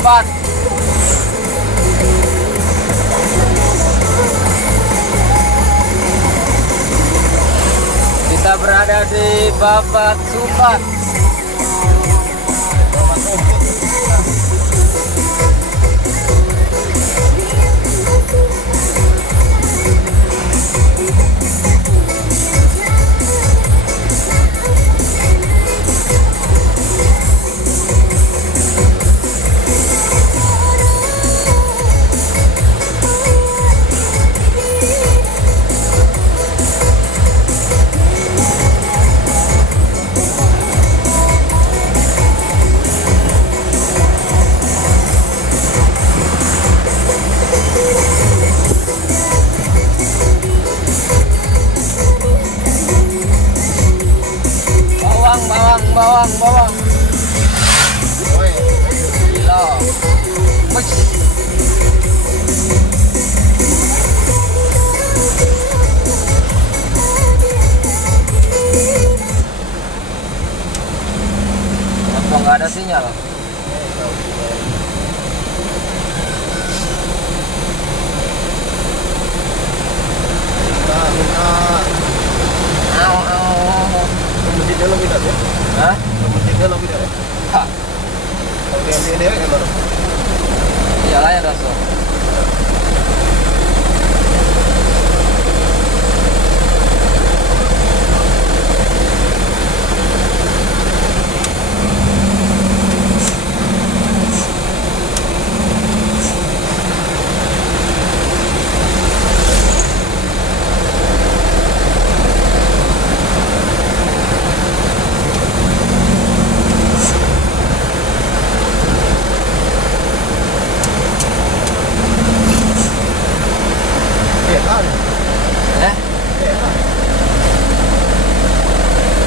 cepat. Kita berada di Babat Sumbat. Bawang. Woi, gila. Wih. Apa nggak ada sinyal? Masjidnya lebih dah ya? Hah? Masjidnya lebih dah ya? Hah? Kalau dia kan baru. Iyalah ya Rasul.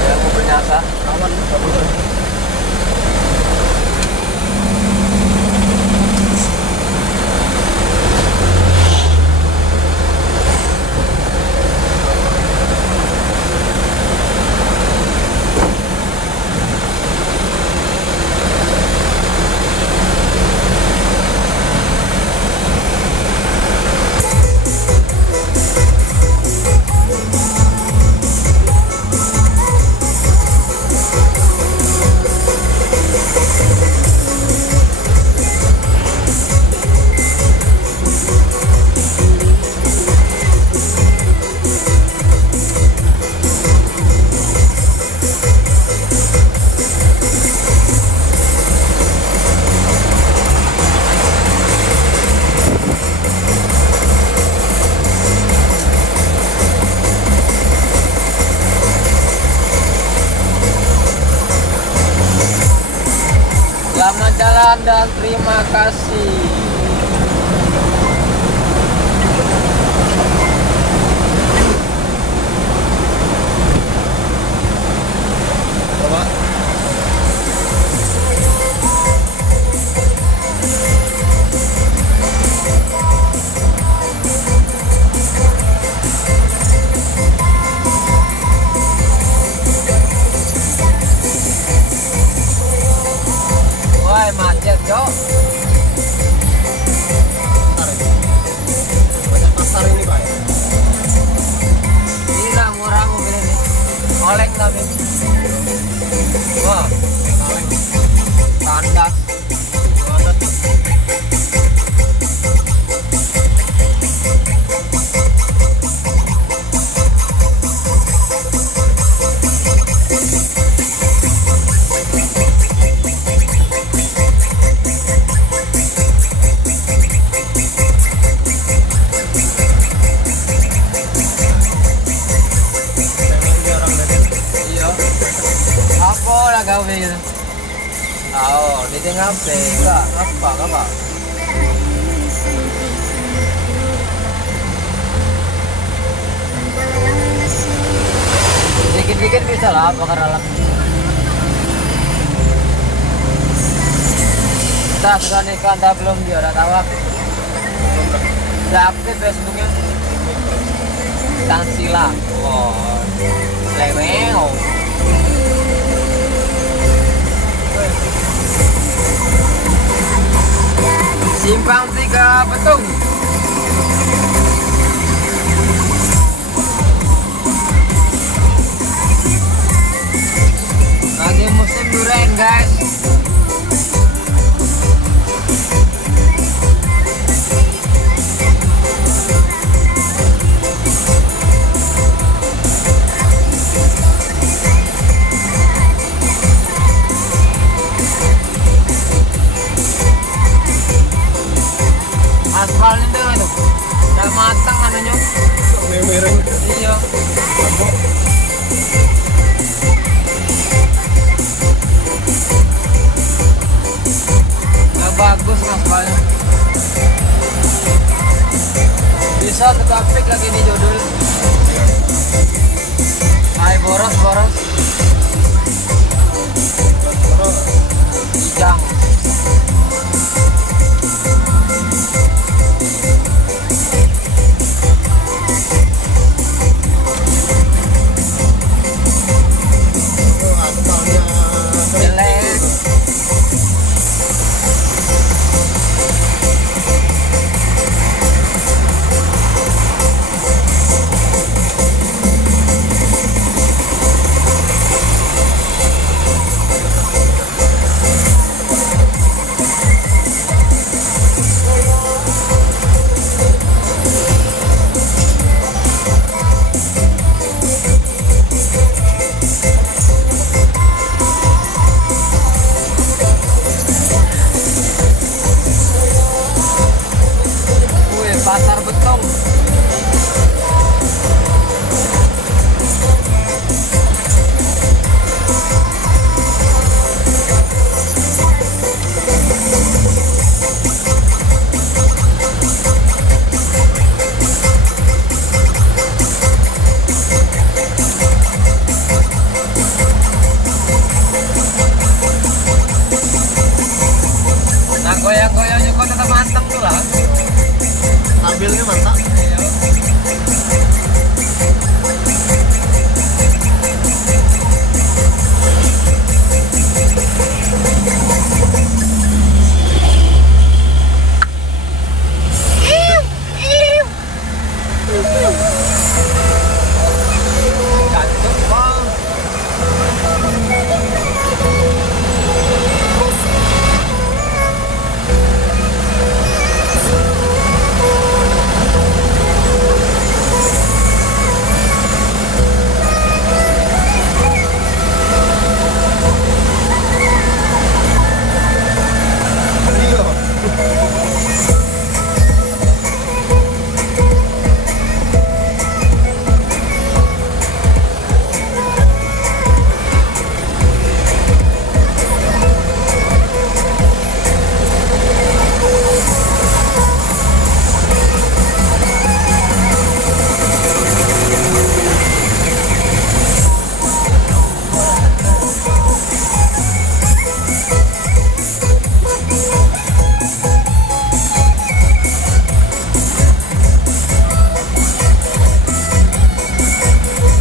Ya, mau bernyasa. Aman, betul. Selamat jalan dan terima kasih. Coba. Wah, macet, Cok. Banyak pasar ini Pak ya? Ini nak murah mobil ini. Oleng tapi. Wah, tandas. Iya. Apa lah gawe gitu? Oh, ditinggal enggak apa. Dikit-dikit bisa lah bakar alat. Kita sudah nikah, anda belum dia udah tahu aktif. Udah aktif Facebooknya. Tansila. Oh, leweo. Simpang 3 Betung. Lagi musim durian guys. Aspalnya itu udah matang anunya. Miring. Iya. Udah bagus aspalnya. Bisa tetapik lagi nih judul. Hai boros. Ijang. Jelek. Wih, pasar Betung. Nah, goyang-goyang juga tetap manteng tuh lah. Tampilnya mantap. Gantung bang. Iya.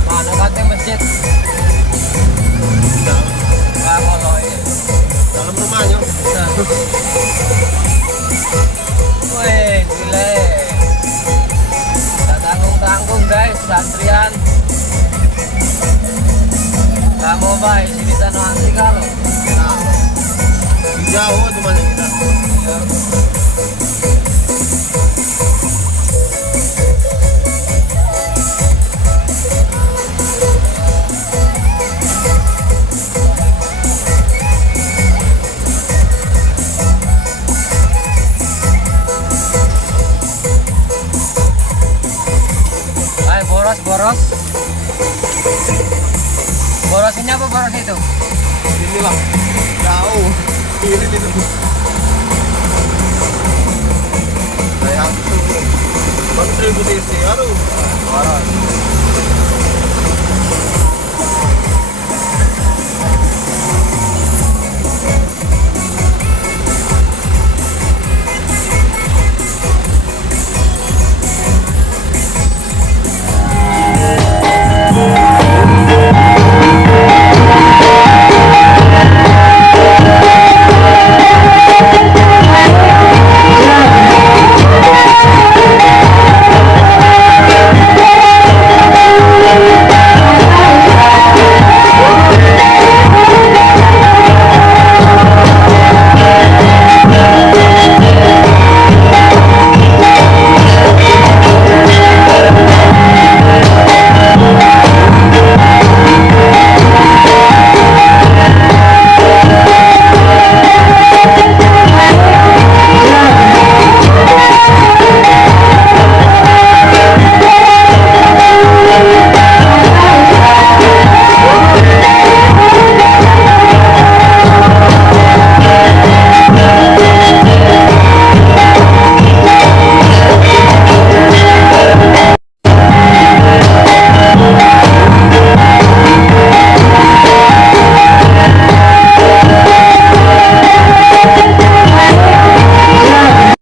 Mana katanya masjid? Nggak kalau ini. Dalam rumahnya. Wih, gile. Nggak tanggung-tanggung guys, santrian. Nggak mau baik, sini tanah anti kalau. Nah, jauh cuma kita. Hai boros. Boros ini apa boros itu? Ini lah. Jauh. Ini itu. Kayak kontribusi, aduh. Boros.